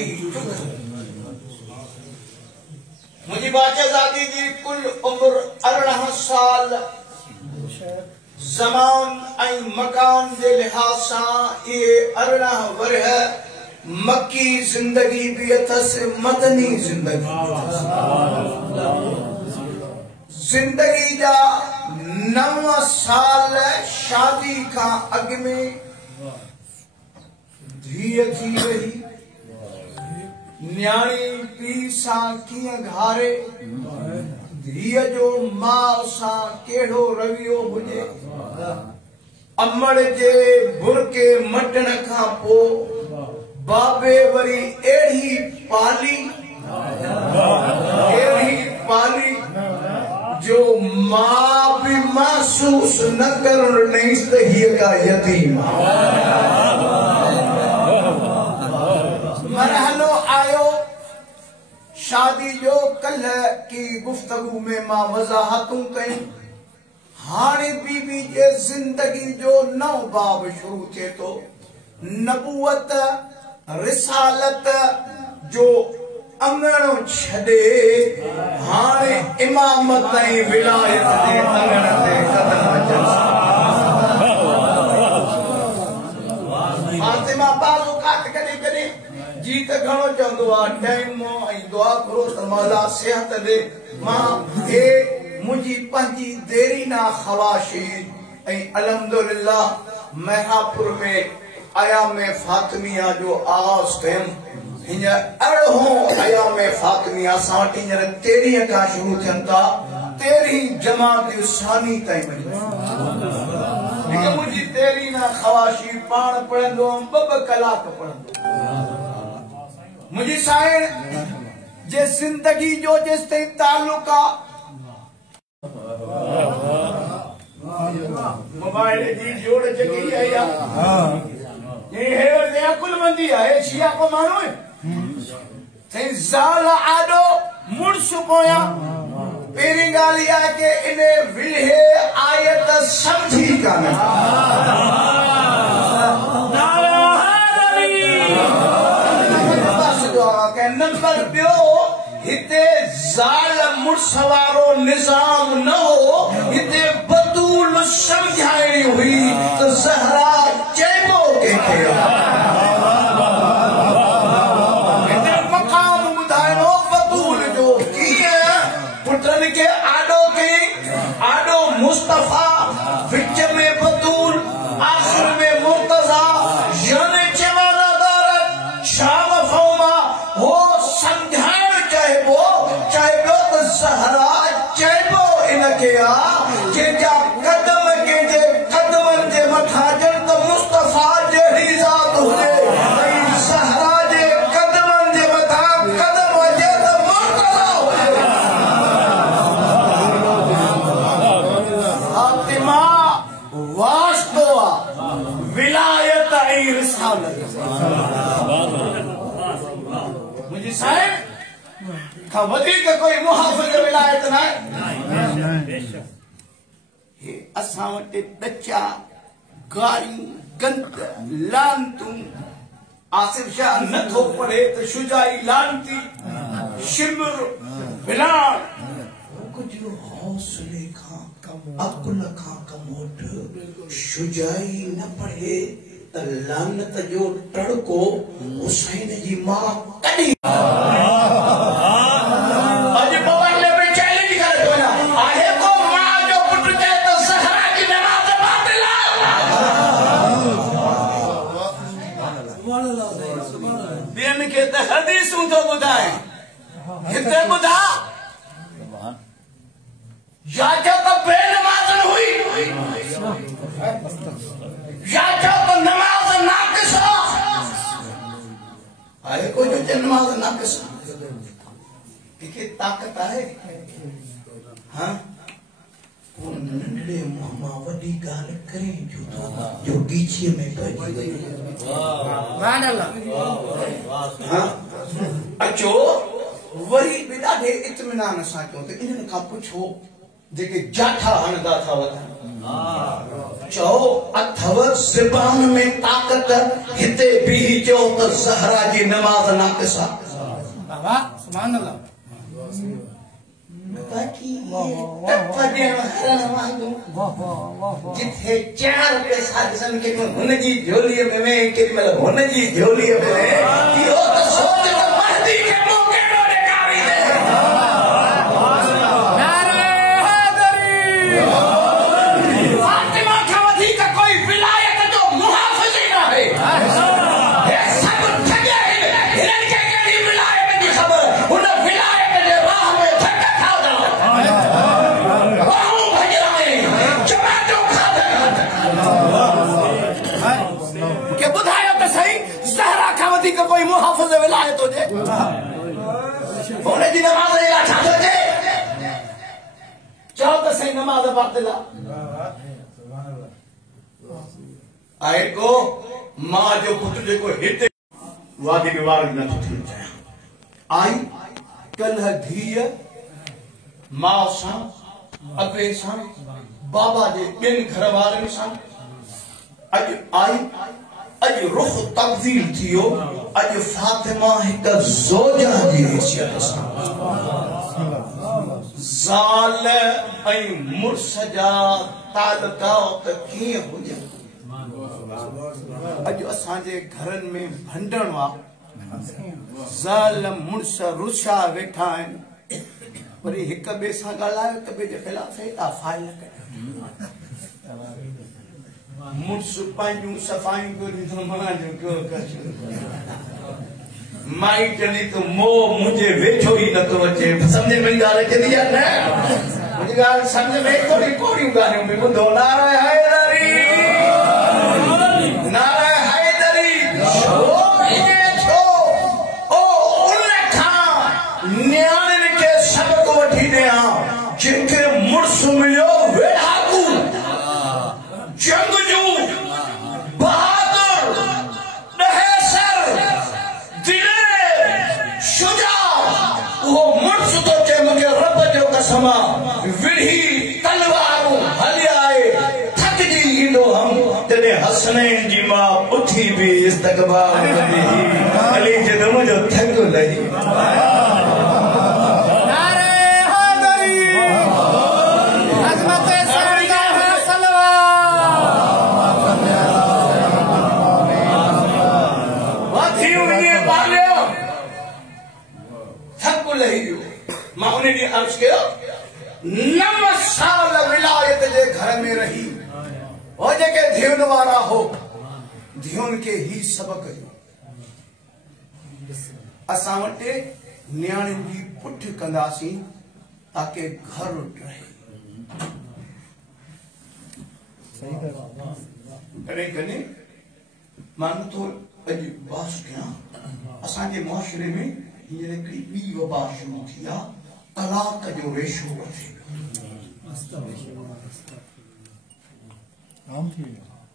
Worry मुझी बाचाजादी जी कुल उम्र 18 साल ज़मान ऐं मकान जे लिहाज़ सां ये 18 वरह मक्की जिंदगी भी अथस मदनी जिंदगी जिंदगी जा 9 साल शादी का अग में धीअ थी वही न्याणी पी सां कीअं घारे धीअ जो मां सां केड़ो रवियो हुजे अमड़ जे बुरके मटण खां पोइ बाबे वरी एड़ी पाली जो मां भी महसूस न करण नहीं त हीअ का यतीम मरहलो आयो शादी जो कल की गुफ्तगू में मां वजाहतूं कई हाणे बीबी जे जिंदगी जो नओ बाब शुरू थे तो नबूवत रिसालत जो अंगणो छड़े हाणे इमामत ऐं विलायत जे अंगण ते कदम अचनि फातिमा बाज़ औक़ात कॾहिं कॾहिं जी त घणो चवंदो आहे टाइम ऐं दुआ करो त मौला सिहत ॾे मां हे मुंहिंजी पंहिंजी देरीना ख़वाशीन ऐं अल्हम्दुलिल्लाह मैरापुर में अयाम फातिमिया जो आगाज़ कयमि हींअर अरिड़हों अयाम फातिमिया सां वटि हींअर 13 खां शुरू थियनि था 13 जमात सानी ताईं हिकु मुंहिंजी देरीना ख़वाशीन पाण पढ़ंदो हुअमि 2 कलाक पढ़ंदो मुझी साइण जे जिंदगी जो जेस ताईं ताल्लुक मोबाइल जी जोड़ जगी है या ये है अकुलमंदी है शिया को मानो है सही ज़ाल आडो मुड़स पोया पेरी गाली है के इन्हें विल्हे आयत समझी काना नंबर बियो हिते ज़ाल मुड़स वारो निज़ाम न हो हिते बतूल समझाई हुई तो ज़हरा चइबो कंहिंखे हिते मक़ाम ॿुधाइणो बतूल जो कीअं पुटनि खे आॾो कई आॾो मुस्तफ़ा विच में बतूल आख़िर में मुर्तज़ा याने चवानादार शाम फौमा हो समझाइण चइबो त ज़हरा चइबो इनखे आ जंहिंजा कदम कंहिंजे कदमनि जे मथां ॼण त मुस्तफ़ा जहिड़ी ज़ात हुजे ऐं ज़हरा जे कदमनि जे मथां कदम हुजे त मुर्तज़ा हुजे फातिमा वास्तो आहे विलायत ऐं रिसालत मुझी साइण का वधीक कोई मुहाफ़िज़ विलायत न हे असां वटि ॾचा गारियूं गंद लानतूं आसिफ शाह नथो पढ़े त शुजाई लानती शिमर बिलाल कुछ हौसले खां अकुल खां कमोट शुजाई न पढ़े त लानत जो टड़को हुसैन जी मां कॾी हदीसूं तो बुधाए हिते बुधा या तो बेनमाज़न हुई या तो नमाज नाक़िस आहे कोई जो नमाज नाक़िस के ताकत है हां नंढड़े मामा वडी गाल करे जो गीछे में पड़ी वई सुभान अल्लाह हां अचो वरी बिदा दे इत्मीनान सां क्यों तो इन्हनि खां पुछो जेके जाठा हणदा था वठन हां चो अथव ज़बान में ताकत हिते भी जो तो ज़हरा जी नमाज नाक़िसा बाबा सुभान अल्लाह बाकी तपने हरण वांगु जिथे चार पैसा सन के हुन जी झोली में के मतलब हुन जी झोली में इहो तो सोच तो महदी के मौके नो ॾेखारी दे नारे हैदरी फातिमा खां वधीक कोई विलायत जो मुहाफ़िज़ न है हे सब ठॻिया हिननि खे कहिड़ी विलायत जी ख़बर हुन विलायत जे राह में धक खा दो बाहूं भॼाए चमाटो खाधे के ॿुधायो त सही ज़हरा खां वधीक कोई मुहाफ़िज़ विलायत हुजे हुन जी नमाज़ जे लाइ छा थो अचे चओ त सही नमाज़ बातिल आहे को मां जो पुटु जेको हिते वादी विवाद न थो थियणु चाहियां आई कल्ह धीअ माउ सां अबे सां बाबा जे ॿियनि घर वारनि सां अॼु आई अॼु रुख़ तब्दील थियो अॼु फातिमा हिक ज़ौजा जी हैसियत सां ज़ाल ऐं मुड़स जा तालुकात कीअं हुजनि अॼु असांजे घरनि में भंडण आहे ज़ाल मुड़स रुसा वेठा आहिनि वरी हिक ॿिए सां ॻाल्हायो हिक ॿिए जे ख़िलाफ़ हेॾा फाइल मुड़स पंहिंजूं सफ़ाइयूं करियूं मां जो कयो माई चली तो मोह मुझे वेठो ही न तो अचे समझ में ॻाल्हि अचंदी आहे न मुंहिंजी ॻाल्हि सम्झ में थोरी कोड़ियूं ॻाल्हियूं बि ॿुधो नारे हैदरी नारे हैदरी छो ईअं छो ओ उन खां न्याणियुनि खे सबक वठी ॾियां जंहिंखे मुड़ुस मिलियो वेढ़ाकू जंगजू बहादुर ॾहेसर शुजा वो मुड़स तो चे मुझे रब जो कसम विढ़ी तलवारूं हलिया आए थक जी ईंदो हम तेरे हसनैन जी मां उथी भी इस्तकबाल करी अली जद मुझो थक लही नारे हैदरी अज़मत सरकार सलवात वाथी उन्हें बालियो थक लही मां उन्हें डी अर्ज कयो 9 साल विलायत जे घर में रही ओ जेके धीउन वारा हो धीउन के ही सबक जो असां वटि न्याणियुनि जी पुठ कंदासीं ताकि घर रहे कॾहिं कॾहिं मां नथो अॼु बास कयां असांजे मुआशरे में हींअर हिकिड़ी ॿी वबा शुरू थी आहे तलाक जो रेशो वधे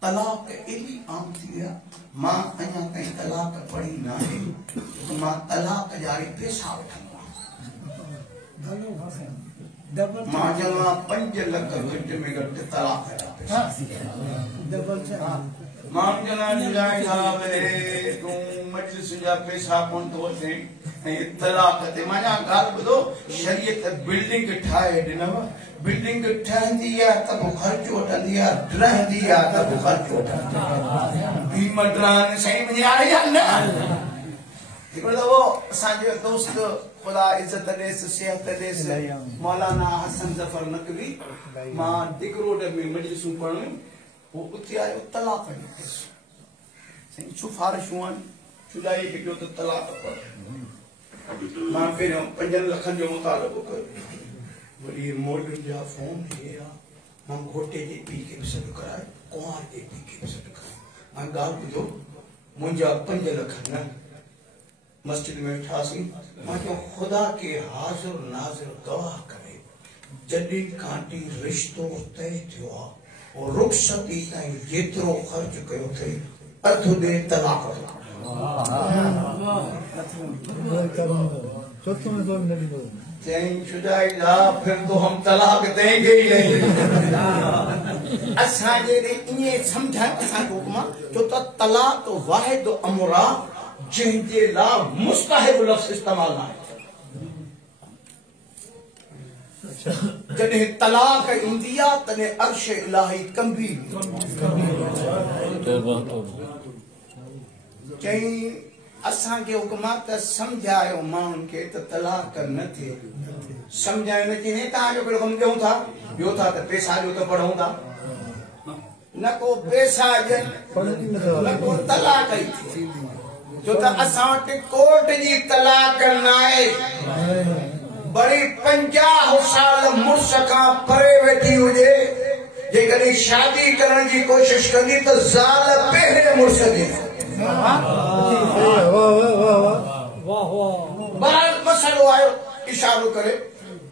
तलाक एॾी आम थी आहे मां अञा ताईं तलाक पढ़ी न आहे मां तलाक जा पैसा वठंदो आहियां मां चवां 5 लख घटि में घटि तलाक जा पैसा मां चवां तूं मजलिस जा पैसा कोन थो वठे तलाक ते मां ॻाल्हि ॿुधो शरीयत बिल्डिंग ठाहे ॾिनव बिल्डिंग ठहंदी आहे त पोइ ख़र्च वठंदी आहे रहंदी आहे त पोइ ख़र्च वठंदी बीम ड्रान साईं मुंहिंजी आहे या न हिकिड़ो दफ़ो असांजो दोस्त ख़ुदा इज़त ॾेसि सिहत ॾेसि मौलाना हसन ज़फर नकवी मां दिग रोड में मजलिसूं पढ़ूं वो उते आयो तलाक जो केस साईं सिफारिशूं आहिनि जुलाई हिकिड़ो त तलाक पढ़ मां पहिरियों 5 लखनि जो मुतालबो कयो वरी मोलियुनि जा फोन थिया मां घोटे जे पीउ खे बि सॾु कराए कुंवार जे पीउ खे बि सॾु कराए मां ॻाल्हि ॿुधो मुंहिंजा 5 लख न मस्जिद में वेठासीं मां चयो ख़ुदा के हाज़िर नाज़िर गवाह करे जॾहिं कांटी रिश्तो तय थियो आहे और रुख़सती ताईं जेतिरो ख़र्च कयो अथई अधु ॾे तलाक शुजाई ला फिर तो हम तलाक देंगे ही नहीं। असा जे इने समझाए असा को हुक्म जो त तलाक वाहिद अमरा जंहिंजे ला मुस्तहिब लफ्ज़ इस्तेमाल ना है। जॾहिं तलाक ईंदी आहे तॾहिं अर्श इलाही कंबी चई असांखे हुकूमत समझायो माण्हुनि खे त तलाक न थिए समझाए में कि नहीं तव्हांजो कहिड़ो कमु ॾियूं था ॿियो था त पैसा ॾियो त पढ़ूं था न को पैसा ॾियनि न को तलाक ई थिए जो त असां वटि कोर्ट जी तलाक न आहे बड़ी 50 साल मुड़स खां परे वेठी हुजे जेकॾहिं शादी करण जी कोशिश कंदी त ज़ाल पहिरें मुड़स ॾे मसलो आयो इशारो करे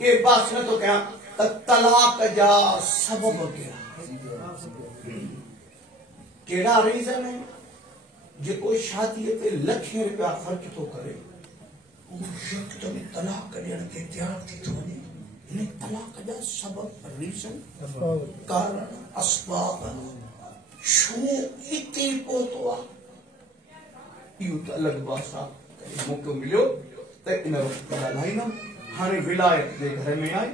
ये बात न तो कयां त तलाक जा सबब कहिड़ा रीज़न है जेको शादीअ ते लखें रुपया ख़र्च थो करे तलाक ॾियण ते तैयार थी थो वञे इन तलाक जा सबब रीज़न कारण असबाब छो इते पहुतो आहे इहो त अलॻि बात आहे मौक़ो मिलियो त इन वक़्तु ॻाल्हाईंदमि हाणे विलायत जे घर में आई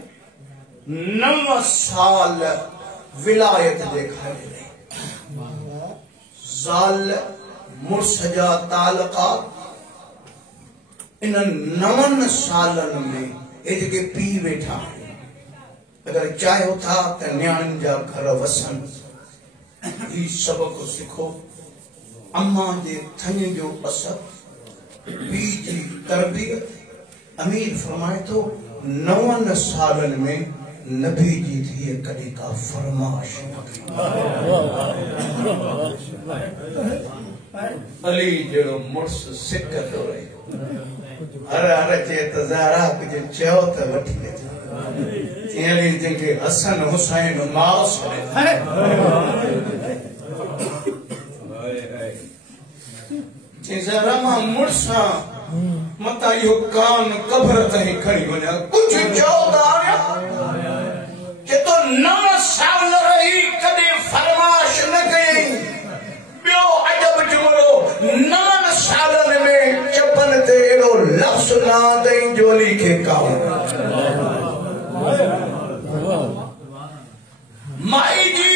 9 साल विलायत जे घर में ज़ाल मुड़स जा तालुकात इन 9 सालनि में ये जेके पीउ वेठा अगर चाहियो था त न्याणियुनि जा घर वसनि ही सबक सिखो अम्मा जे थन जो असर पीउ जी तरबियत अमीर फरमाए थो 9 सालनि में नबी जी धीअ कॾहिं का फरमाश न कई अली जहिड़ो मुड़ुस सिक थो रहे हर हर चए त ज़ारा कुझु चयो त वठी अचो चई जंहिंखे हसन हुसैन माउस चई ज़ारा मां मुड़ुसां मता इहो कान कब्र ताईं खणी वञा कुझु चओ त आया के तो 9 साल रही कॾहिं फरमाश न कयई ॿियो अजब जुमलो 9 सालनि में चपन ते अहिड़ो लफ़्ज़ न आंदई जो अली खे काओ माई जी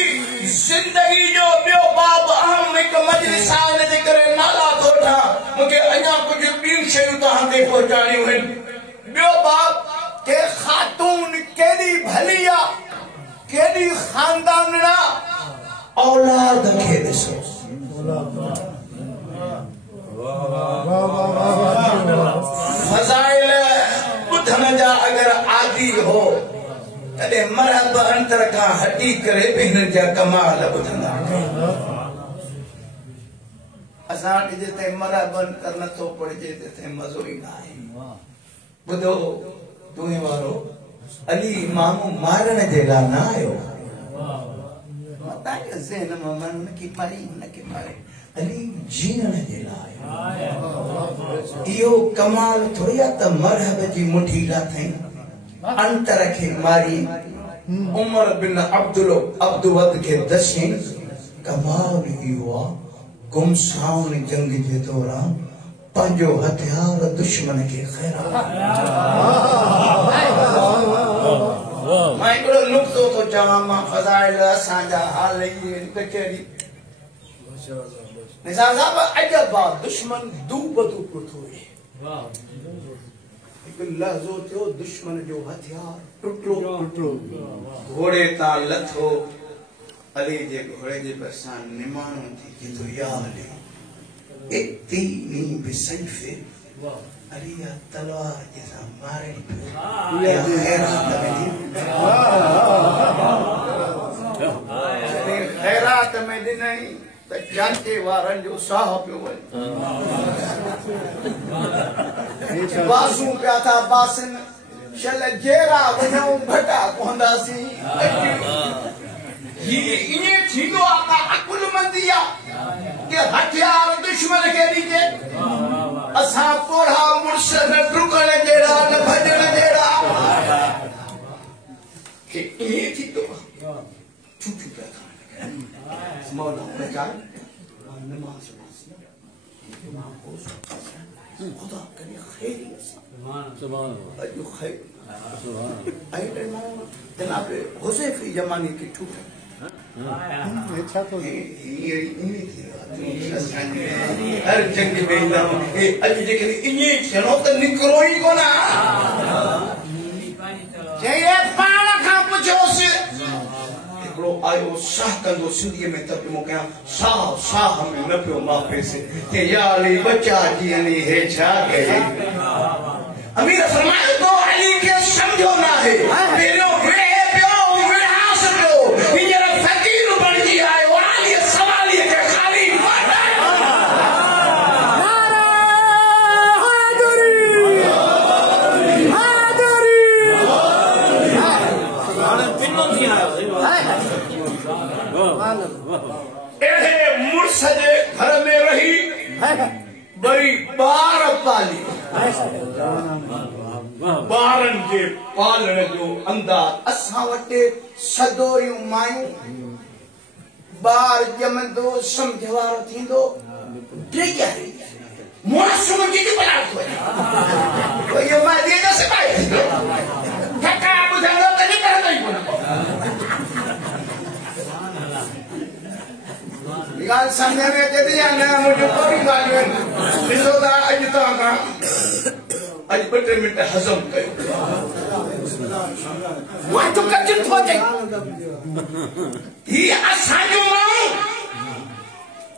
जिंदगी जो ॿियो बाब अहम हिकु मजलिस आहे इन जे करे नाला थो वठां मूंखे अञा कुझु ॿियूं शयूं तव्हां ते पहुचाइणियूं आहिनि ॿियो बाब के खातून केॾी भली आहे केॾी खानदानड़ा औलाद खे ॾिसो फज़ाइल ॿुधण जा अगर आदि हो तॾहिं मरहब अंतर खां हटी करे बि हिन जा कमाल ॿुधंदा असां वटि जिते मरहब अंतर नथो पढ़जे तिथे मज़ो ई न आहे ॿुधो तूं वारो अली इमाम मारण जे लाइ न आयो ज़हन में मन उनकी मारी उनके मारे अली जीअण जे लाइ इहो कमाल थोड़ी आहे त मरहब जी मुठी लाथई अंतर खे मारी उमर बिन अब्दुवद खे दसी कमाल इहो आहे गुमसाउन जंग जे दौरान पंहिंजो हथियार दुश्मन खे खैरा मां हिकिड़ो नुक्तो थो चवां मां फज़ाइल असांजा हाल कचहरी निज़ार साहब अजब आहे दुश्मन दू बदू पियो थो वञे हिकु लहज़ो थियो दुश्मन जो हथियार टुटो घोड़े तां लथो अली जे घोड़े जे भरिसां निमाणो थी तो या अली इतनी बिसैफे अली या तलवार जैसा मारे या खैरात में ॾिनई त जांचे वारनि जो साह पियो वञे बासूं पिया था बासन शल जेरा वञूं भटा पवंदासीं ही ईअं थींदो आहे का अकुलमंदी आहे के हथियार दुश्मन के नीचे असा कोढ़ा मुर्श न टुकण जेड़ा न भजन जेड़ा के ये थी तो छुट्टी पे मौला बचा नमाज खुदा करे खैर सुभान अल्लाह अयो खैर सुभान अल्लाह जनाब हुज़ैफी जमाने की ठूठ अच्छा तो ये हर जंग में ना ए अज जेके इने छनो त निकरो ही कोना ये पाण खां पुछोसि हिकिड़ो आयो साह कंदो सिंधीअ में तर्जुमो कयां साह साह में न पियो मापेसि के याली बचा जीअनी हे छा कहे अमीर फरमाए तो अली के समझो ना है पहिरियों विड़े पियो विड़ास पियो हींअर फ़क़ीर बणिजी आयो अली सवाली के खाली एड़े मुर्स जे घर में रही बड़ी बार पाली बारन के पालण जो अंदाज असा वटे सदोरियूं मायूं बार जमंदो समझवारो थींदो ड्रेजारी मोसम की बना तो ये मां दे जो से पाए ठका बुझानो त नहीं करंदो ही कोन गाल सामने में दे दिया ना मुझे कोई गाल में दिसोदा अज तो का अज 2 मिनट हजम कयो वो तो कजन थो जाए ये असाजो मां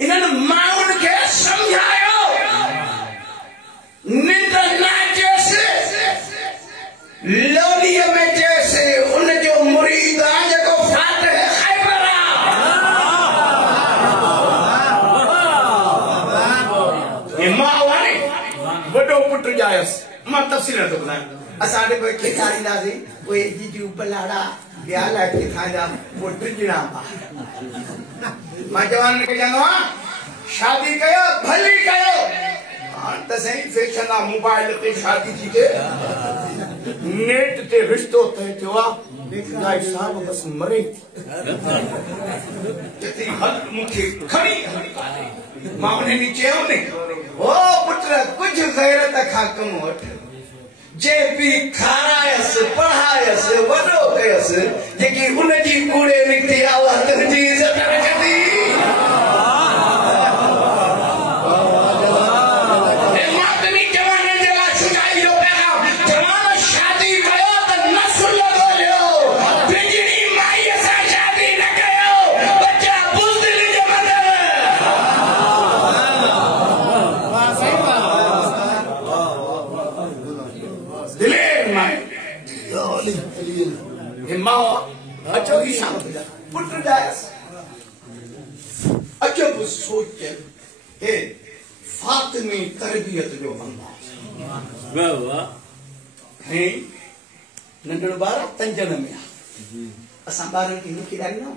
इनन माउन के समझायो निंद ना जैसे लोलिया में जैसे उन जो मुरीद आज को फातिह खैबरा ये मावानी बड़ो पुट जायस मां तफसील तो बुलाए असाडे पे केकारी दासी ओए जीजू पलाड़ा ब्याला के थाजा वो ट्रिजना मां जवान के जानवा शादी कयो भली कयो त सही फैशन आ मोबाइल ते शादी थी के नेट ते रिश्तो थे जोआ गाय साहब बस मरे जती हद मुखे खड़ी मां ने नीचे ने ओ पुत्र कुछ गैरत खा कम वठ जे भी खारायस पढ़ायस वडो कयस जेकी उन जी कूड़े निकती आवाज जी इज्जत रखती अचो ही शांत पुत्र जायस अचो सोच के हे फातिमी तरबियत जो अंदाज वाह वाह है नंढड़ो बार तंजन में असा बारन की निकी डाली ना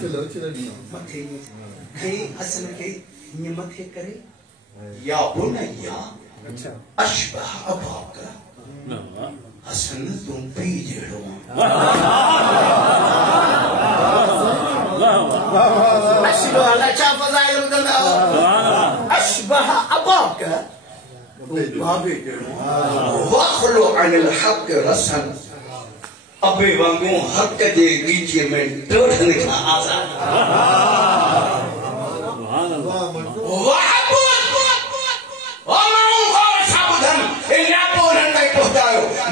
चलो मथे हे हसन के ये मथे करे या बुनैया अच्छा अशबह अबाका हसन तुम पी जेड़ो अशबह ला चा फजाइल बदला अशबह अबाक बाबे जेड़ो वखलो अनिल हक रसन अबे वांगू हक जे बीच में डोठ लिखा आजाद सुभान अल्लाह वाह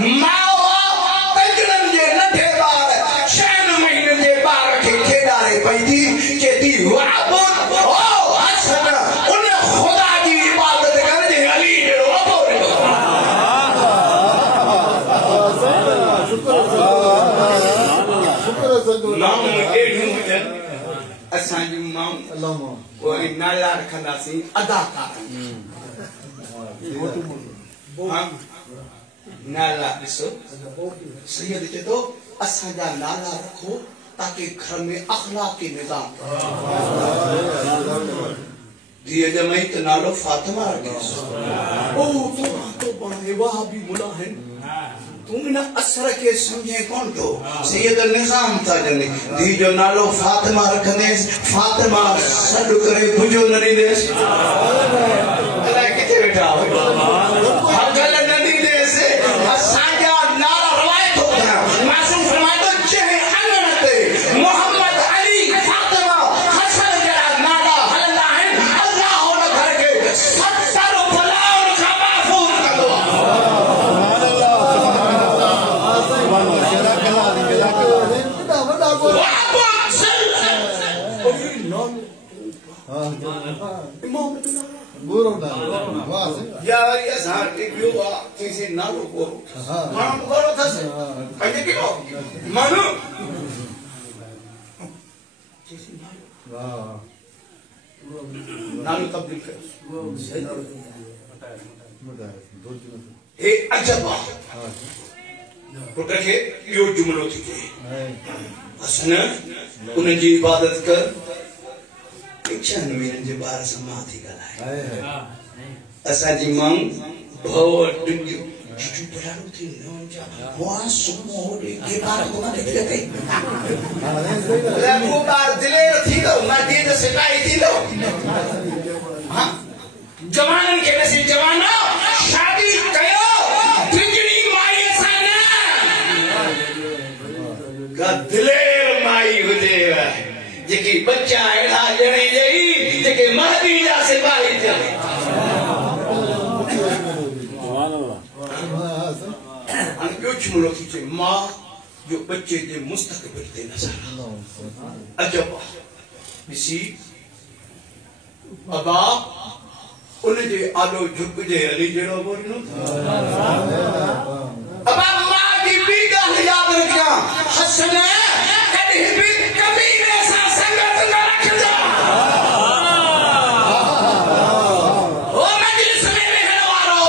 मावा तजरन जे नथे बार शान महीने जे बार के खेडारे पैदी केती वाबुद ओ हसन उन खुदा की इबादत कर जे अली जेड़ो अबो शुक्र नाम ए हुजन असा जी मां अल्लाह वो नाला रखंदासी अदाकार नाला ॾिसो सैयद चए थो असांजा नाला रखो ताकि घर में अखलाकी निज़ाम धीअ ॼमई त नालो फातिमा रखियसि। ओ तो वाह भी मुला है तू न असर के समझे कौन तो सैयद निजाम था जने धी जो नालो फातिमा रखंदेस फातिमा सॾ करे भुजो न ॾींदेस अलाए किथे वेठा हर गल न ॾींदेस असांजा नाला रवायत हो मासूम फरमाए तो जंहिं अङण ते मोहम्मद अली फातिमा हसन जहिड़ा नाला हलंदा आहिनि अल्लाह हुन घर खे 70 बलाउनि खां महफ़ूज़ कंदो यार ये सारे युवा किसी नालो को मानो करो थस पंजे किलो मानो किसी नालो वाह नालो तब्दील कर ए अजबा पुट खे इहो जुमिलो थी चए हसन उन जी इबादत कर 6 महीननि जे ॿार सां मां थी ॻाल्हाए असांजी मां भव ॾुंगियूं जिजू बलाड़ो थी वहाँ सुमो होॾे के ॿार कोन निकिरे थी को ॿार दिलेर थींदो मां ॾींहं जो सिपाही थींदो जवाननि खे ॾिसी जवानो शादी कयो बिगड़ी माईअ सां न का दिलेर माई हुजेव जेकी बच्चा अहिड़ा ॼणे ॾेई जेके महदी जा सिपाही थियनि हाणे ॿियो जुमिलो थी चए मां जो बच्चे जे मुस्तक़बिल ते नज़र अजब ॾिसी अबा उनजे आलो झुकजे अली जहिड़ो बोलनो अबा मां जी ॿी ॻाल्हि यादि रखिया हसन कॾहिं बि कमीने सां संगत न रखजो ओ मजलिस में रहण वारो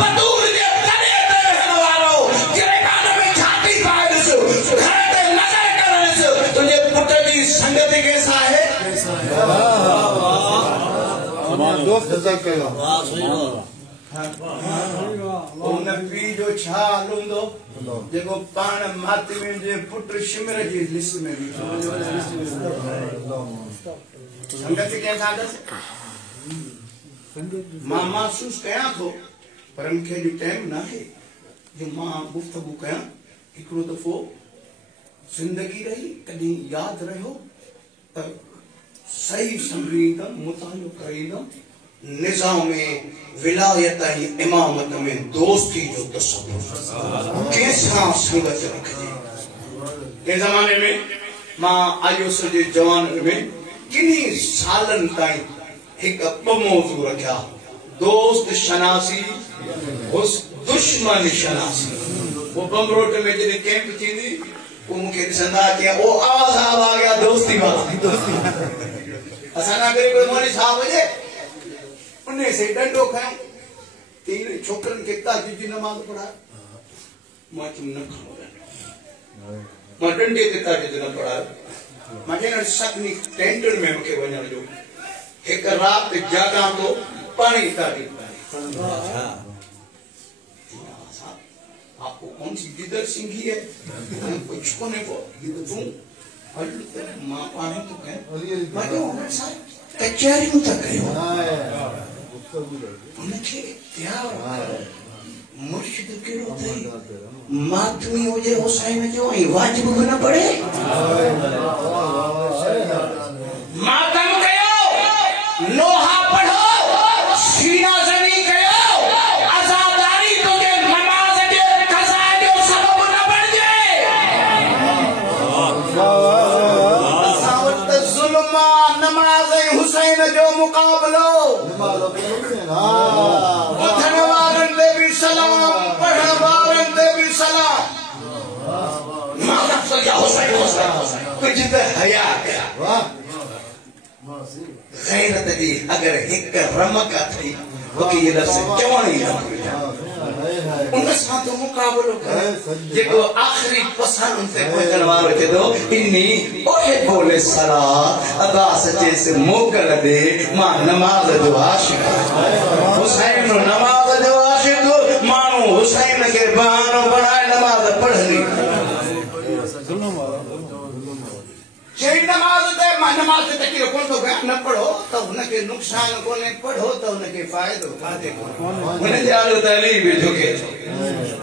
बतूर जे तने ते रहण वारो जहिड़े कान में छाती पाए ॾिस घर ते नज़र कर ॾिस तुंहिंजे पुट जी संगत कैसा है दोस्त कयो उन पी जो छा हलंदो जेको पाण मातमी जे पुट शिमर जी लिस्ट में बीठो संगत कंहिंसां मां महसूस कयां थो पर मूंखे अॼु टाइम न आहे जो मां गुफ़्तगू कयां हिकिड़ो दफ़ो ज़िंदगी रही कॾहिं यादि रहियो त सही संभलींदमि मुतालो करींदमि निज़ाम में विलायत ऐं इमामत में दोस्ती जो तसव्वुर कंहिंसां संगत रखजे के ज़माने में मां आयुस जे जवान में किन्हीं सालन ताईं हिकु ॿ मौज़ू रखिया दोस्त शनासी दुश्मन शनासी वो बम रोड में जॾहिं कैंप थींदी वो मूंखे ॾिसंदा कि वो आवाज़ आ गया दोस्ती वाला असां गरीब मौलवी साहब हुजे उन से डंडो खयो तीन छोकरनि खे ताजुद जी नमाज़ पढ़ाए मां चुम न खणो मां डंडे ते ताजुद न पढ़ायो मां चयो सभिनी टेंटन में मूंखे वञण जो हिकु राति जागां तो पाणी ताजुद आपको कौन सी जिदर सिंघी है कुछ को नहीं को तू मां पाणी तो कह मां जो कचहरी में तक कयो उनके प्यार मुर्शिद केड़ो थई मातमी होजे हुसैन जो ऐं वाजिब न पड़े मातम कयो लोहा पढ़ो सीना जनी कयो आजादारी तुझे नमाज दे कज़ा जो सबब न बणजे सावत जुल्म नमाज हुसैन जो मुकाबलो बुधन वारन दे भी सलाम पढ़न वारन दे भी सलाम मां सजा हुसैन कुछ तो हया गैरत दी अगर एक रमका थी वकी ये लफ्ज़ चवण ही न उन सां तो मुक़ाबलो करे जेको आखिरी पसंद ते पहुंचण वारो चे तो इन्नी ओहे बोले सला अब्बास जैसे मोकल दे मां नमाज जो आशिक हुसैन नमाज जो आशिक मानो हुसैन के बहानो बनाए नमाज पढ़नी जय नमाज ते मां नमाज ते की कोन तो न पढ़ो तो उनके नुकसान कोने पढ़ो तो उनके फायदो कादे उन जालो तली भी झुके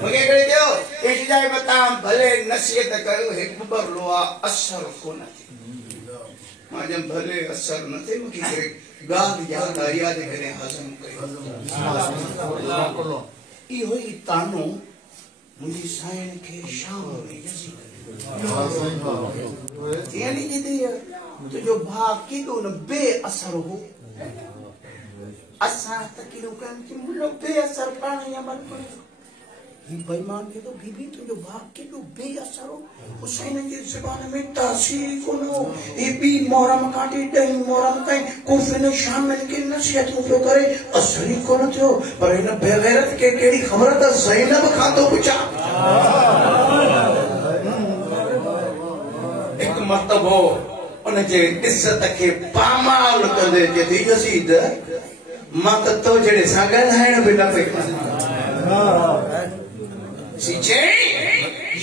मगे करे जो इस जाय बताम भले नसीहत करो एक बरलोआ असर कोन थी मां जब भले असर न थे मगे करे गाद याद करे हजम कयो ई होई तानो मुंजी साइन के शाम में जसी यानी तो जो भाग की दो न बेअसर हो असा तकिलो kan कि मुलो बेअसर पानी या बन पड़े बेईमान के तो बीबी तो जो भाग के दो बेअसर हो हुसैन की जुबान में तासीर कोनो ए बी मोहरम काटी दई मोहरम कई कोफे ने शाम में के नसीहत को करे असली कोन थियो पर इन बेगैरत के केड़ी खबर त ज़ैनब खां तो पूछा एक मर्तबो उनजे इज्जत के पामाल कंदे जे थी यजीद मां त तो जड़े सा गधाइण भी न पे सीचे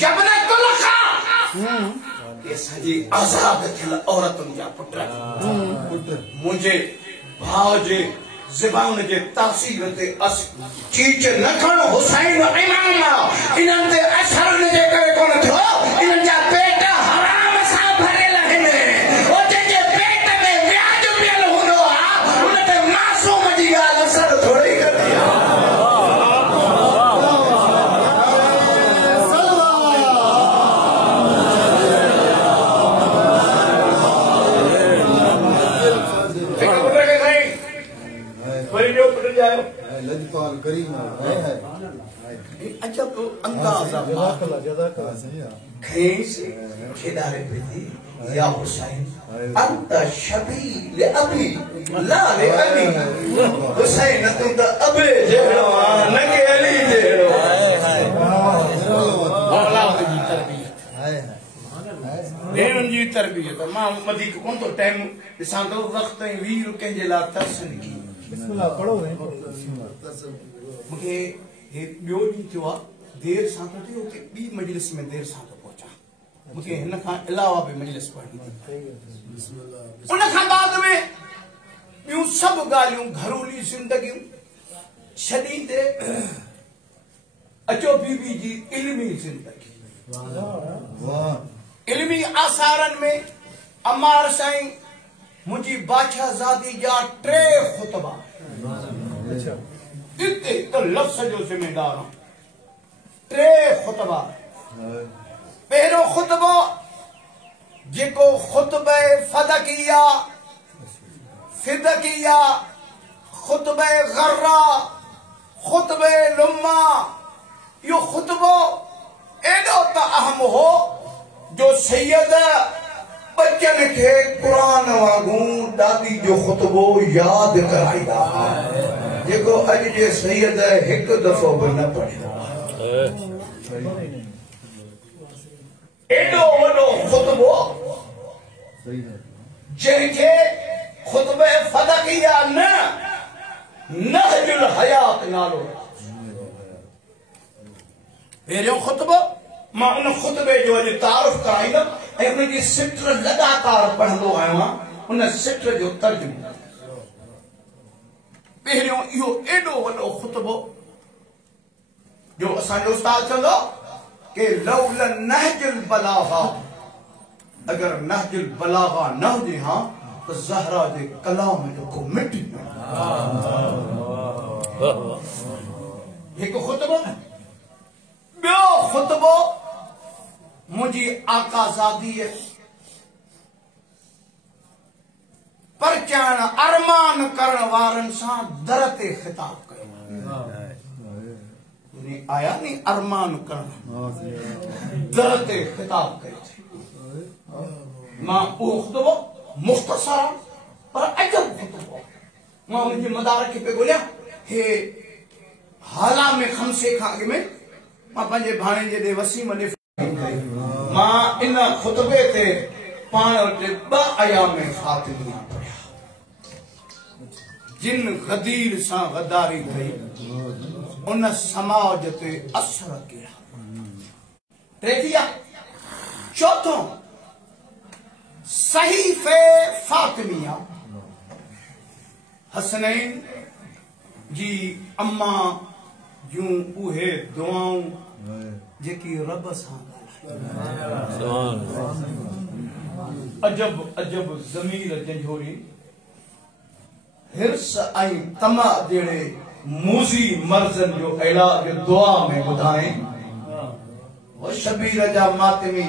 जबना तुलखा ये सजी आजाद थिल औरतन जा पुत्र मुझे भाव जे ज़बान जे तासीर ते अस चीच न खण हुसैन इमाम इनन ते असर न जे करे कोन थियो इनन जा पेट हराम सा भरेल हने ओ जे पेट में व्याज पियल हुंदो आ उन ते मासूम जी गाल असर थोड़ी करदी आ लजपाल करीम है अच्छा तो अंदाजा खेस खेदारे पे या हुसैन अंत शबी ले अबी ला ले अबी हुसैन तू तो अबे जेड़ो न के अली जेड़ो औलाद जी तरबियत बेन जी तरबियत मां मदी कोन तो टाइम दिसां तो वक्त वीर के जे ला तरसन की बिस्मिल्लाह पढ़ो मुझे एक बियो डी थियो देर सां तो थियो कि बी मजलिस में देर सां तो पहुंचा मुझे इन का अलावा भी मजलिस पढ़नी थी उन खां बाद में यूं सब गालियों घरोली जिंदगी छदी दे अचो बीबी जी इल्मी जिंदगी इल्मी आसारन में अमार साईं मुझी बादशाह जादी जा 3 खुतबा इतने तो लफ्ज जो जिम्मेदार हूं 3 खुतबा पहलो खुतबो जेको खुतबे फदकिया फिदकिया खुतबे गर्रा खुतबे लुम्मा यो खुतबो एडो त अहम हो जो सैयद बच्चन के कुरान वागू दादी जो खुतबो याद कराईदा जेको अज जे सैयद एक दफो भी न पढ़ियो एडो वडो खुतबो जंहिंखे खुतबे फदकिया न नहजुल हयात नालो पहिरियों खुतबो मां उन खुतबे जो अॼु तारुफ कराईंदुमि ऐं उनजी सिट्र लगातार पढ़ंदो आहियां उन सिट्र जो तर्जुमो पहिरियों इहो एडो वॾो खुतबो जो असांजो उस्ताद चवंदो कि लौल नहजुल बलागा अगर नहजुल बलागा न हुजे हां तो ज़हरा जे कलाम जो को मिटी हिकु खुतबो ॿियो खुतबो मुझी आकाजादी परचान अरमान करण वारन सां दर ते खिताब कयो आया नहीं अरमान करण दर ते खिताब कयो मां वो खुतबो मुख्तसर पर अजब खुतबो मां उनजी मदारक पे बोलिया हे हाला में खमसे खां अॻु में मां पंहिंजे भाणे जे वसीम ॾे मां इन खुतबे ते पाण वटि 2 अयाम फातिमिया पढ़िया जिन गदीर सां गदारी कई उन समाज ते असर कया। टेकिया चौथों सहीफे फातिमिया हसनैन जी अम्मा जूं उहे दुआऊं जेकी रब सां अजब अजब ज़मीर जंझोरी हिर्स ऐं तमा जहिड़े मूज़ी मर्ज़न जो इलाज दुआ में ॿुधाएं। वो शबीर जा मातमी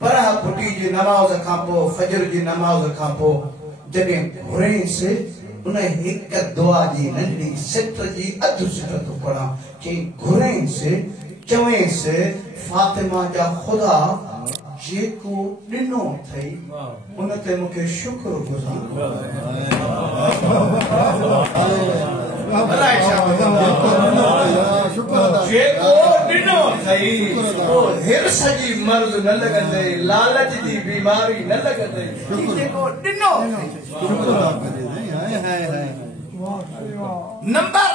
परह फुटी जी नमाज़ खां पोइ फजर जी नमाज़ खां पोइ जॾहिं घुरेंसि उन हिक दुआ जी नंढड़ी सिट जी अधु सिट तो पढ़ा कि घुरेंसि चवेंसि फातिमा जा खुदा जेको ॾिनो अथई उन ते मूंखे शुक्र गुज़ार जेको ॾिनो अथई हिर्स जी मर्ज़ न लॻंदे लालच जी बीमारी न लॻंदे जेको ॾिनो नंबर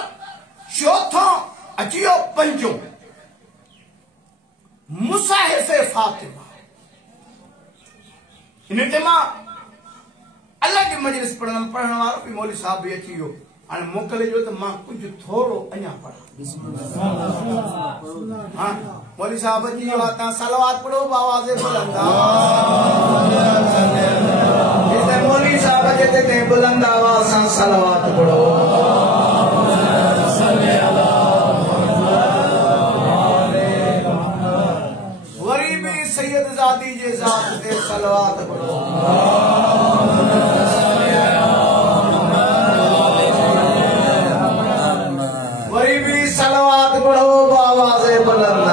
चौथों अचियो पंजो मुसाहिफ़े फातिमा। इन ते मां अलग मजलिस पढ़ण वारो भी मौलवी साहब भी अची वियो हाणे मोकिले जो त मां कुछ थोड़ो अञा पढ़ा। हाँ मौलवी साहब अची वियो आहे तव्हां सलवात पढ़ो आवाज़ बुलंद मौलवी साहब जे ते बुलंद आवाज़ सां सलवात पढ़ो। वरी भी सैयद ज़ादी जे ज़ात ते सलवात पढ़ो। वरी भी सलवात पढ़ो आवाज़ बुलंद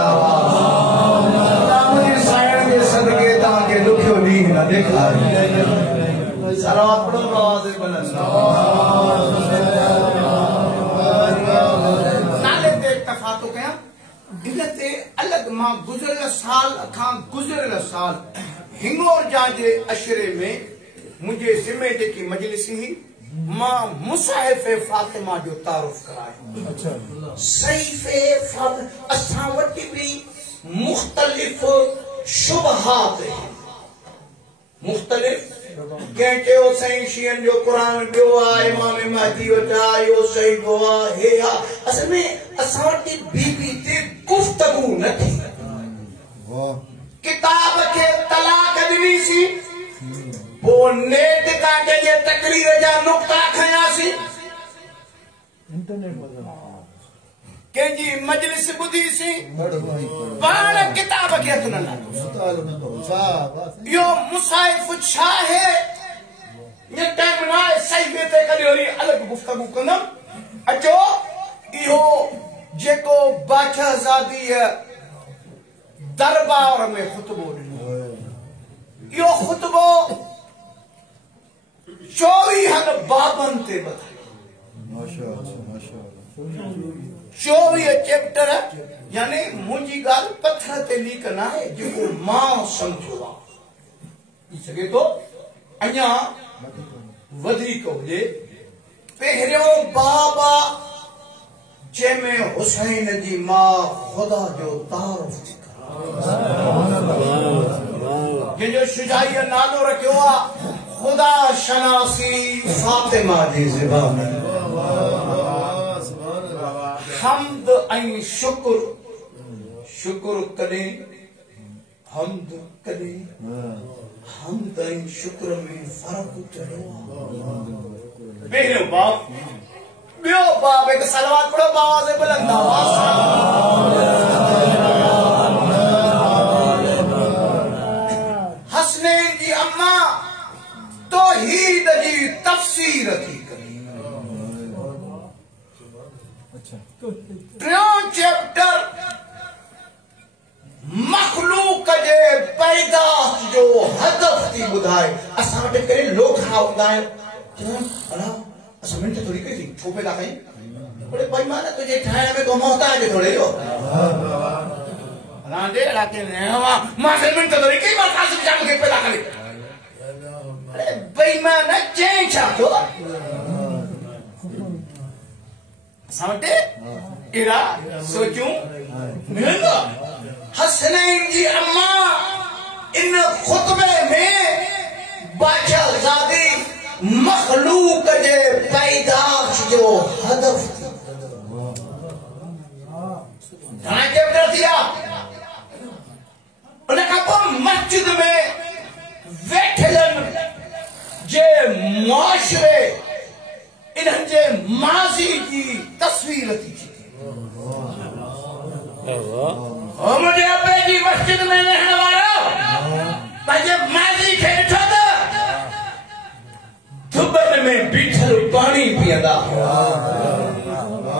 मुंहिंजी साइण जे सदके तव्हांखे ॾुखियो ॾींहुं न ॾेखारी सलवात पढ़ो आवाज़ बुलंद। नाले ते इत्तफ़ाक़ थो कयां इन ते अलग मां गुज़रियल साल हिंगोर जे अशरे में मुझे ज़िम्मे जेकी मजलिस हुई मां मुसाहिफ़े फातिमा जो तारुफ करायो। अच्छा सहीफ़े फातिमा असां वटि भी मुख्तलिफ शुबहात मुख्तलिफ कंहिं चयो साईं शियन जो कुरान ॿियो आहे इमाम महदी वटि आहे इहो सही को आहे हे आहे असल में असां वटि बीबी ते गुफ़्तगू न थी किताब के तलाक ॾिनीसी पोइ नेट काटे जे तकरीर जा नुक्ता खयासी कंहिंजी मजलिस ॿुधीसी पाण किताब खे हथ न लाथो। इहो मुसाहिफ़ छा आहे ये टाइम न आहे सही ते कॾहिं वरी अलॻि गुफ़्तगू कंदमि। अचो इहो जेको बादशाहज़ादीअ दरबार में खुतबो ॾिनो इहो खुतबो 24 बाबनि ते ॿुधायो 24 चैप्टर यानी मुंहिंजी ॻाल्हि पत्थर ते लीक न आहे जेको मां सम्झो आहे सघे थो अञा वधीक हुजे। पहिरियों बाब जंहिंमें हुसैन जी मां ख़ुदा जो तारुफ थी जंहिंजो शुजाईअ नालो रखियो आहे ख़ुदा शनासी फातिमा जी ज़बान हम्द ऐं शुक्र कॾहिं हम्द कॾहिं हम्द ऐं शुक्र में फ़र्क़ु कहिड़ो आहे। पहिरियों बाब ॿियो बाब हिकु सलवात पढ़ो आवाज़ बुलंद हसनैन जी अम्मा तौहीद जी तफ़सीर थी टियों चैप्टर मखलूक जे पैदाश जो हदफ थी ॿुधाए। असां वटि करे लोखा हूंदा आहिनि असां मिंट थोरी कई थी छो पैदा कई बड़े बेईमान तुझे ठाणे में को मोहताज थोड़े हो रांदे लाके नेवा मासे मिनट तो कई बार कासिम जाम के पैदा करे अरे बेईमान चें छा तो समझते इरा सोचूं मिलंदा हसनैन जी अम्मा इन खुतबे में बादशाहजादी मखलूक जे पैदाश जो हदफ घणा चैप्टर थिया उनखां पोइ मस्जिद में वेठलनि जे मुआशरे इन्हनि जे माज़ी जी तस्वीर थी मुंहिंजे अबे जी मस्जिद में रहण वारो पंहिंजे माज़ी खे ॾिठो त धुबनि में बीठल पाणी पीअंदा हुआ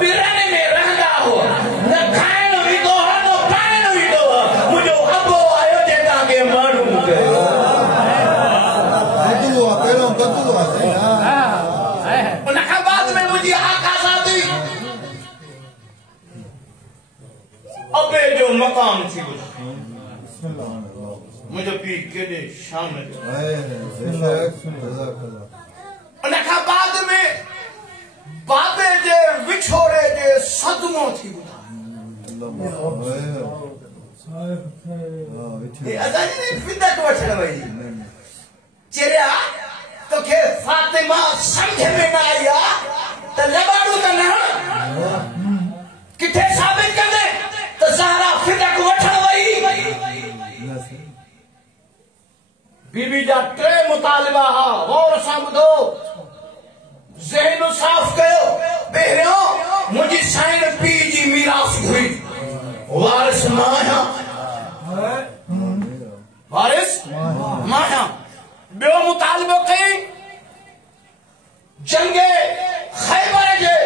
बिरनि में रहंदा हुआ न खाइण ईंदो हो न पाइण ईंदो हो मुंहिंजो अबो आयो जेका के माण्हू उनखां बाद में मुंहिंजी आकाज़ादी अबे जो मकाम थी मुंहिंजो पीउ केॾे शान जो उनखां बाद में बाबे जे विछोड़े जे सदमो थी असांजी फिदत वठण वई चरिया तोखे फातिमा समझ में न आई आहे त लबाड़ू त न किथे साबित कंदे त ज़हरा फिदत वठण वई बीबी जा टे मुतालिबा हा गौर सां ॿुधो ज़हन साफ़ कयो पहिरियों मुंहिंजी साईं पीउ जी मीरास हुई वारिस मां आहियां वारिस मां आहियां ॿियो मुतालिबो कई जंगे खैबर जे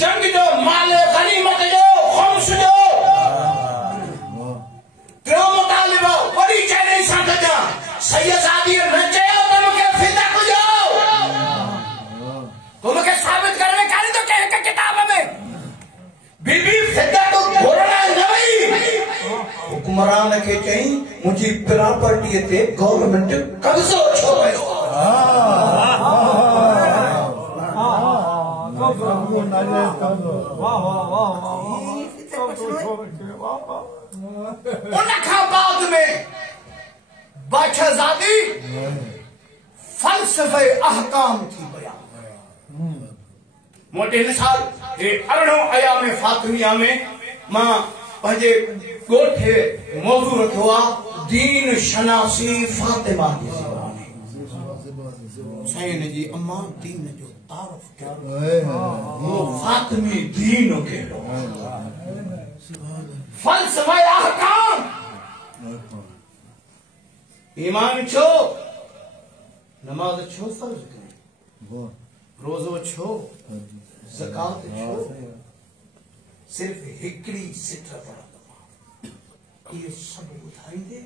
जंग जो माल गनीमत जो खुम्स जो टियों मुतालिबो वॾी चैलेंज सां कजां सैयदादीअ न चयो त मूंखे फिदा कजो तो मूंखे साबित करण कान थो कंहिं हिक किताब में बीबी फिदा तो घुरण न वई हुक्मरान खे चई मुंहिंजी प्रॉपर्टीअ ते गवर्नमेंट कब्ज़ो छो कयो उनखां बाद में बादशाहजादी फलसफे अहकाम थी बयान मोटे मिसाल ये अरणो अयाम फातिमिया में मां पंहिंजे ॻोठे मौज़ू रखियो आहे दीन शनासी फातिमा जी ज़बानी साईं जी अम्मा दीन जो तारुफ कयो फातिमी दीन कहिड़ो फलसफे अहकाम ईमान छो नमाज छो फर्ज कई रोज़ो छो ज़कात छो सिर्फ हिकड़ी सिट पढ़ंदो ये सब ॿुधाईंदे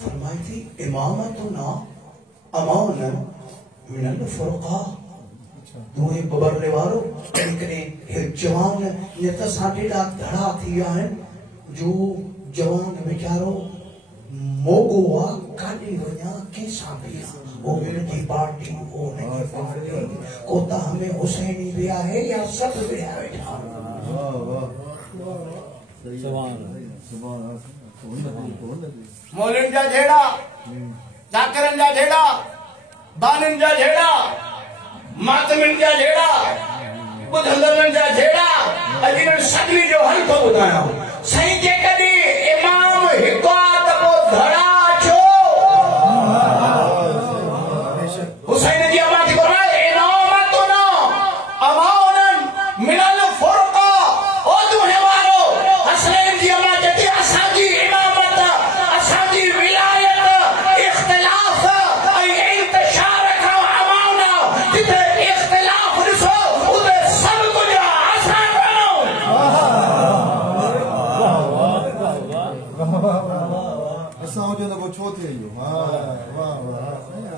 फरमाई थी इमामतुना अमान मिनल फुरक़ा तूं बबरले वारो कॾहिं हे जवान ये त साढे धड़ा थी विया आहिनि जो जवान वीचारो मोगो आहे काॾे वञा कंहिंसां बीहा वो उनकी पार्टी वो उनकी पार्टी कोता हमें हुसैनी भी है या सब भी है मौलन जा झेड़ा जाकरन जा झेड़ा बानन जा झेड़ा मातमिन जा झेड़ा बुधंदरन जा झेड़ा अजिन सगली जो हल तो ॿुधायो सही के कदी इमाम हिकु त पोइ धड़ा छो हुसैन जी अम्मा थी फरमाए इनामतुना अमानन मिनल फुरक़ा ओ दुहे वारो हसनैन जी अम्मा जति असांजी इमामत असांजी विलायत इख्तिलाफ ऐं इंतशार खां अमाना जिथे इख्तिलाफ ॾिसो उते सब कुझु आसान बणो असां हुजे त पोइ छो थिए इहो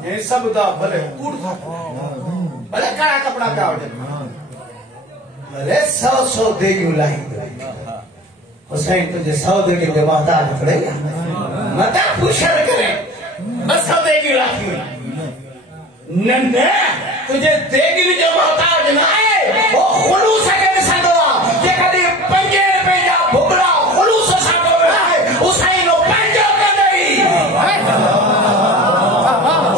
ये सब दा भले कूड़ था भले काला कपड़ा का हो अरे 100 देगी लाई हुसैन तुझे 100 देगी के मोहताज पड़ेगा मत पूछा करे बस 100 देगी लाई नन्हे तुझे देगी जो मोहताज ना है वो खुलूस के संगवा ये कभी पंजे पे जा भुगड़ा खुलूस साको है हुसैन पंजे के नहीं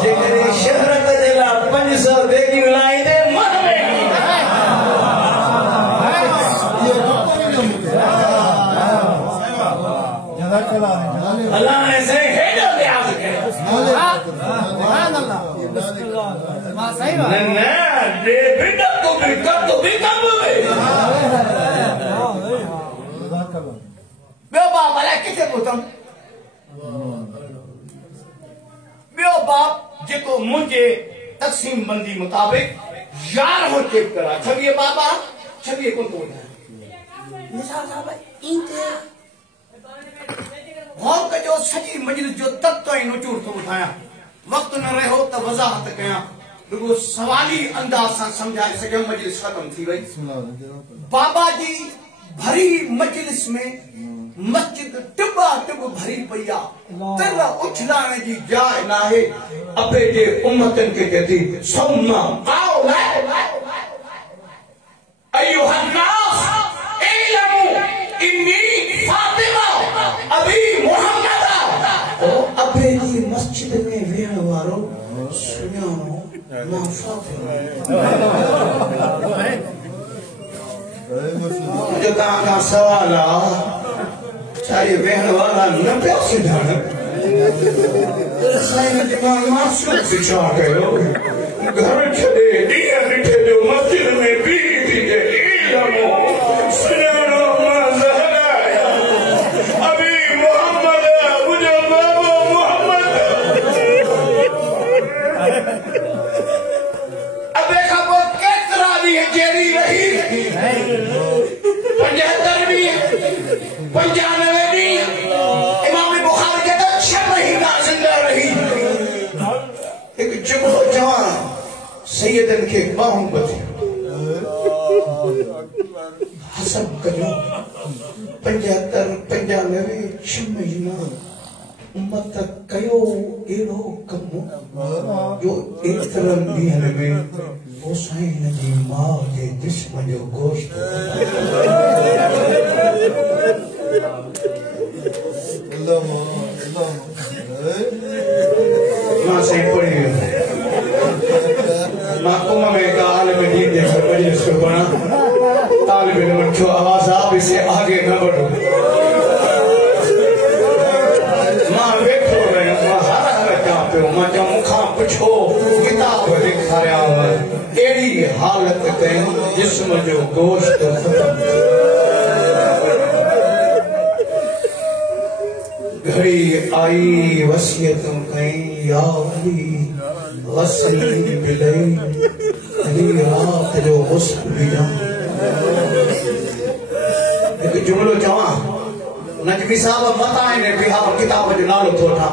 जे कभी शहरत देला 500 देगी लाई दे मन में अल्लाह ने से हेडो ले आ सके नन्हे दे बिना तो भी कब ॿियो बाप अलाए किथे पहुतम ॿियो बाप जेको मुंहिंजे तक़सीम बंदी मुताबिक 11 चेक करा 26 बाबा 26 कोन तो निसार साहब इंते गौर कजो सॼी मजलिस जो तक ताईं नचूर थो ॿुधायां वक़्तु न रहियो त वज़ाहत कयां रुगो सवाली अंदाज सां सम्झाए सघियुमि मजलिस ख़त्म थी वई बाबा जी भरी मजलिस में मस्जिद टिबा टिब भरी पई आहे तर उछलाइण जी जाइ नाहे अबे जे उम्मतन खे चए थी सुम्मा आओ अय्युहन नास इल्मु इन्नी फातिमा अभी मोहम्मद ओ अबे जी मस्जिद में वेहण वारो सुञाणो मां फातिमा जो तव्हां सवाल आहे सारी वेहण वाला न पिया सुञाण साईं दिमाग़ मासूम से छा कयो घर छॾे ॾींहं ॾिठे जो मस्जिद में बीह थी जे इल्मु सुञाणो मां ज़हरा अभी मोहम्मद मुंहिंजो बाबो मोहम्मद अबे खां पोइ केतिरा ॾींहं जेरी रही 75 ॾींहं 95 ॾींहं इमाम बुखारी के 6 महीना जिंदा रही एक जुमलो जवान सैयदन के बाहों बथे हसब करो 75 95 6 महीना उम्मत कयो एड़ो कमो जो एतरन ॾींहंनि में हुसैन जी मां जे जिस्म जो गोश्त मां से पढ़ी मां कुम में काल में दीन जे मजलिस को बना तालिब इल्म जो आवाज आप इसे आगे न बढ़ो मां वेठो रहियो मां हर का पियो मां जो मुखां पुछो किताब ॾेखारिया अहिड़ी हालत कई जिस्म जो गोश्त घड़ी आई वसियतों कई या अली वसी मिलई अली रात जो हुस्न बिना एक जुमलो चवां नजमी साहब मता ने बिहार किताब जो नालो थो था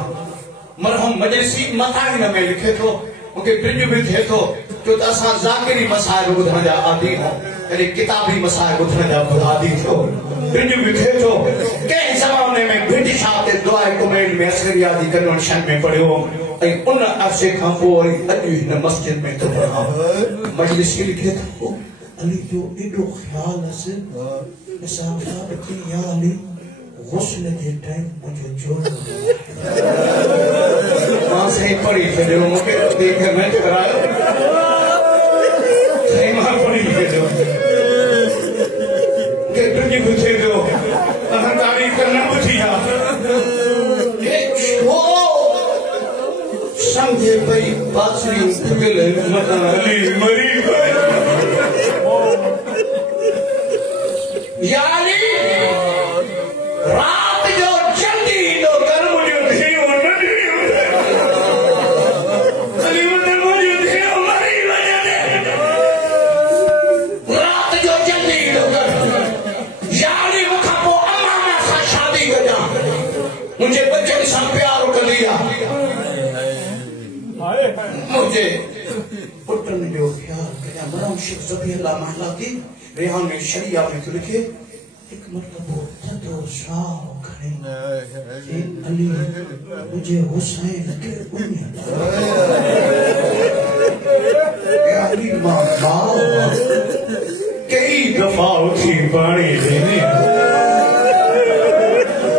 मरहम मजलिसी मथा हिन में लिखे थो मूंखे बिज बि थिए थो छो त असां ज़ाकिरी मसाइल ॿुधण जा आदी हो कॾहिं किताबी मसाइल ॿुधण जा आदी थियो बिज बि थिए थो कंहिं ज़माने में बिज छा ते दुआ कुमैन में असरिया जी कन्वेंशन में पढ़ियो ऐं उन अरसे खां पोइ वरी अॼु हिन मस्जिद में थो पढ़ां मजलिसी लिखे थो अली जो एॾो ख़्याल हस निसाब साहब खे या अली गुस्ल के टाइम मुझे जोड़ मां से पढ़ी छॾियो मूंखे देख में करायो सही मां पढ़ी छॾियो के तुंहिंजी बि थिए पियो अहंकारी करणु ॿुधी आहे छो समझे पई बासरी फुगल अली मरी यानी रात जो जल्दी तो कर मुझे धियो न धियो करीब मुझे धियो मरी वजने रात जो जल्दी तो कर यानी मुखा को अम्मा सा शादी कजा मुझे बच्चे से प्यार कर लिया मुझे पुटन जो ख्याल कया बड़ा आशिक ज़बीहुल्लाह महलाती रेहान शरिया में तो लिखे एक मरतबा जदो शाह खड़े ए अली मुझे हुसैन के उम्मीद या अली मां कई दफा उठी पानी देने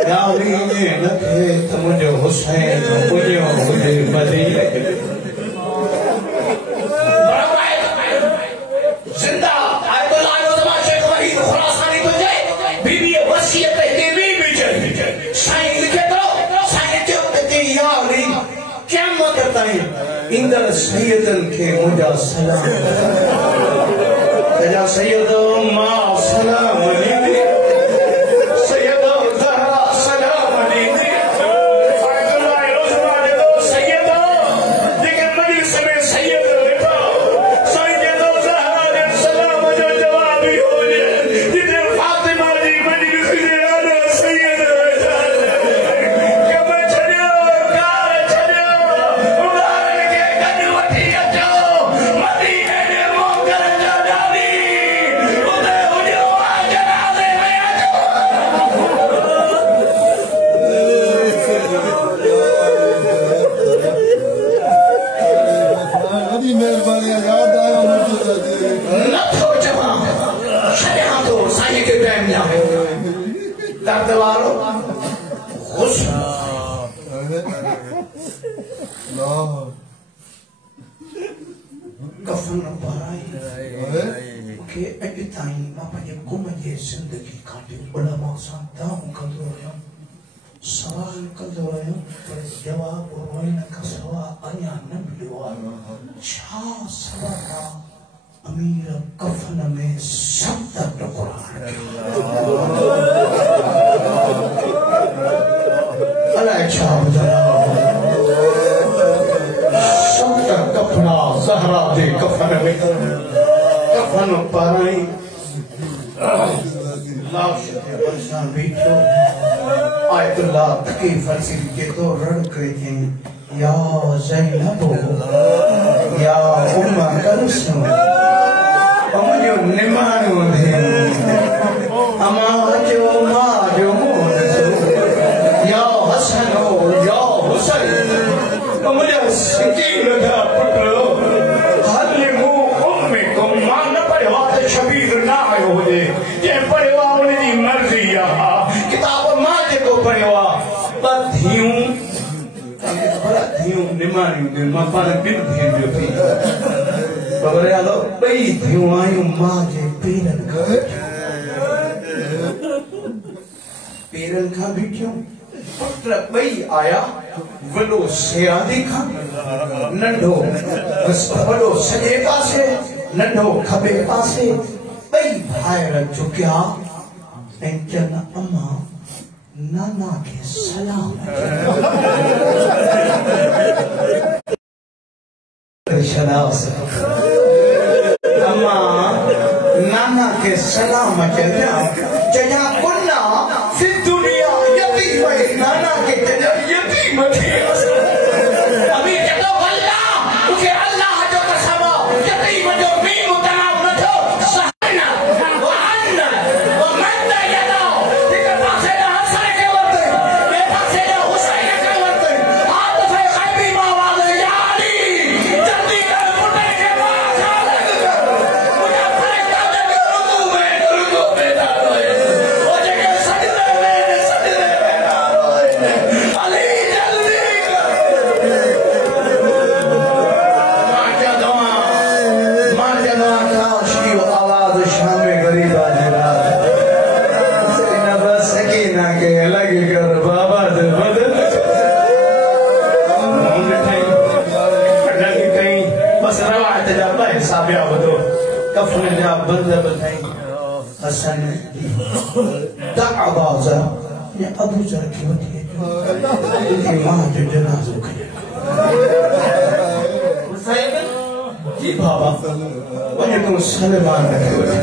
या अली ने लखे तो मुझे हुसैन मुझे मदीने जिंदा आयतुल्लाह नौजमा शेख वहीद खुरासानी तो जाए बीबी वसीयत देवी भी चली साईं लिखे तो साईं के ते या अली क़यामत ताईं इंदर सैयदन के मुझा सलाम तेजा सैयद मा सलाम अलैहि सैयद ज़हरा सलाम अलैहि आयतुल्लाह नौजमा ने तो सैयद लेकिन मजलिस में सैयद बैठा साईं के तो ज़हरा ने सलाम जो जवाब ही हो जाए जिधर फातिमा जी मजलिस में आना सैयद बैठा के मैं छड़ियो कार छड़ियो मुबारक के गन वठी अचो मदीने ने मोकर जा डाली उते उड़ियो आ जनाज़े में अचो वॾी महिरबानी यादि आयो मुंहिंजो नथो चवां छॾियां थो साईं खे टाइम ॾियां दर्द वारो हुस्न कफन पाराई मूंखे अॼु ताईं मां पंहिंजे गुम जी ज़िंदगी काटी उलमा सां दाम कंदो रहियुमि सवाल कंदो रहियुमि पर जवाब रोइण खां सवाइ अञा न मिलियो आहे छा सबब आहे अमीर कफन में 7 टुकड़ा अलाए छा ॿुधायां 7 कफना ज़हरा जे कफन में कफन पाराई लाश ते परेशान बीठो आयतुल्लाह तकी फरसी के तो रड़ करे थे या ज़ैनब या उम्मा कलसूम मुझो निमानो दे अमा जो मां जो या हसन या हुसैन मुझे सिकीन दा पुटो हलिमु उम्मे को मां न पढ़वा त शबीर ना आयो हुजे जे पढ़वा उनजी मर्ज़ी आ किताब मां जेको पढ़वा बधियूं धियूं निमाणियूं मां पाण बिन थियूं जो थी ख़बर आलो ॿई धियूं आयूं मां जे पेरनि खां बीठियूं पुट ॿई आया वॾो सियादी खां नंढो वॾो सॼे पासे नंढो खॿे पासे ॿई भाइर झुकिया ऐं चवनि अम्मा नाना के सलाम अम्मा नाना के सलाम चया चया कुन्ना फिर दुनिया यतीम नाना के चया यतीम थी अभी चलो अल्लाह उके अल्लाह जो कसम यतीम जो मीम तनाव न थो सहना वअन वमन यदा ठीक पासे हसन के वरते बे पासे हुसैन के वरते हाथ से खैबी मावाल यानी जल्दी कर मुंडे के पास आ मुझे फरिश्ता दे रुकू में बेटा रोए ओ जगह सजदे में बेटा रोए अली जल्दी कर मां जदों काश की आवाज शाम गरीब आजरा सकीना बस सकीना के अलग कर बाबा दे बदल बस रवायत जा हिसाब या वधो कफन जा बंद बताई हसन दाअबाज़ या अबू जर की वठी की मां जो जनाज़ो कयो हुसैन जी बाबा वने तुम सलमान के वठी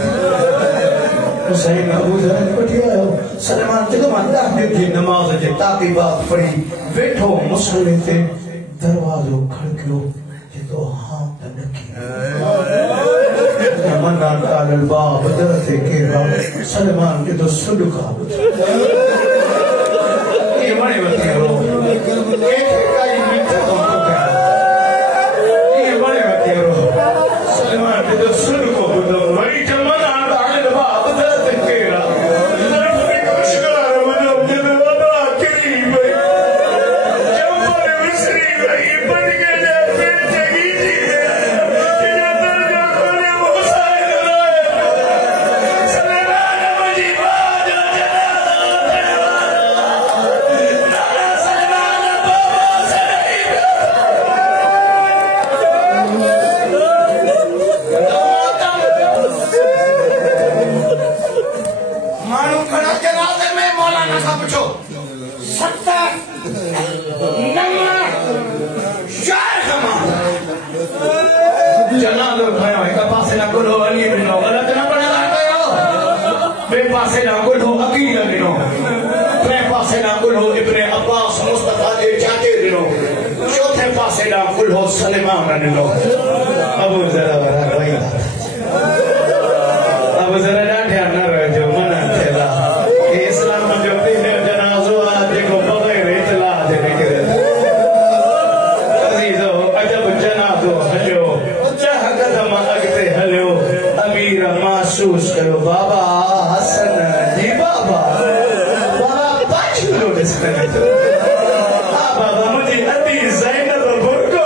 हुसैन अबू जर वठी आयो सलमान जदों अंदर जी नमाज जे ताक़ीबात पढ़ी वेठो मुसल्ले ते दरवाजो खड़कियो तो हाथ मना काल बाब दरते के सलमान के तो सुडुका ये बड़े बच्चे रो एक का ही मीठा तुमको क्या ये बड़े बच्चे रो सलमान के तो सुडुको बुदो वही मना काल बाब दरते के अबू जरा ध्यान न रहो मना थेला इस्लाम जो तीन जनाजो आज को बगैर इतला देने के अजीजो अजब जनाजो हलो चाह कदम अगते हलो अमीर महसूस करो बाबा हसन जी बाबा पाछू लो इसने बाबा मुझे अति ज़ैनब बुरको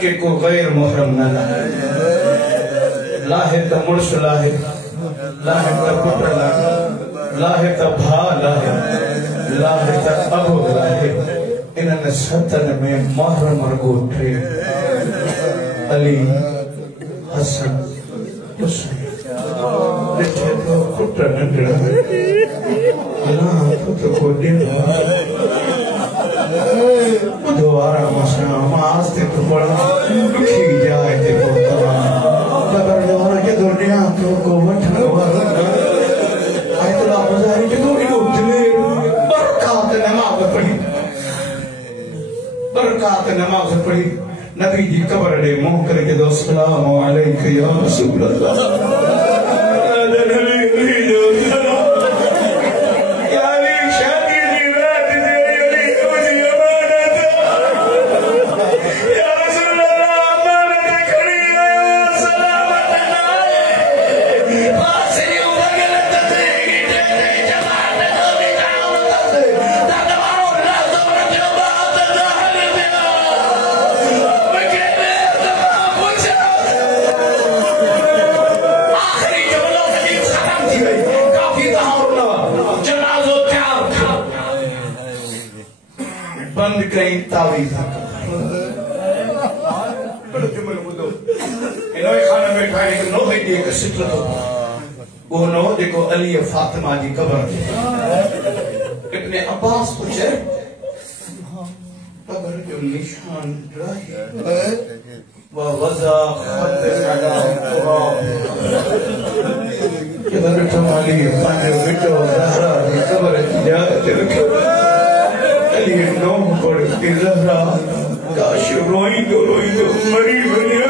नके को गैर मुहर्रम न लाहे त मुर्श लाहे लाहे त पुत्र लाहे त भा लाहे त अबू लाहे इन्हनि सतन में मुहर्रम रगोठे अली हसन हुसैन ॾिठे तो पुत्र नंढड़ा अल्लाह पुत्र को ॾिनो दोबारा मसला मास्ते तो बड़ा दुखी जाए थे पुत्रा कबर दोबारा के दुनिया तो को वठन वाला आई तो बाजारी के तो इनो दिले बरकत नमाज पढ़ी नबी जी कबर दे मुंह करके दो सलाम अलैका या रसूल अल्लाह बंद कई तावीज़ बड़ो जुमल बुदो इनोई खाने में खाने के नो है एक सिटलो वो नो देखो अली फातिमा जी कब्र इब्ने अब्बास पूछे कब्र जो निशान रहे व वज़ा खत सदा तुराब के बंद तुम्हारी पाने बिटो ज़हरा की कब्र जात रखो अली नो पर के ज़हरा काश रोई दो मरी बनिया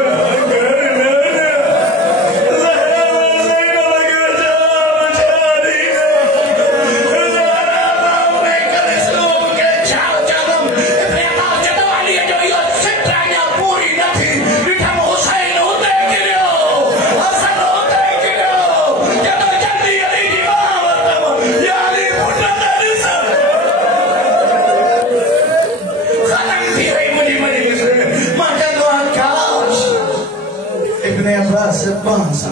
से पांच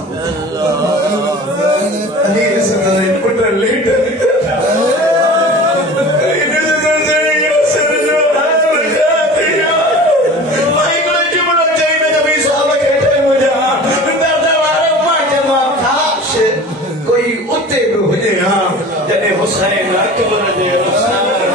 अली से पुत्र लेट कोई उते भी हुजे हां जॾहिं हुसैन अकबर जे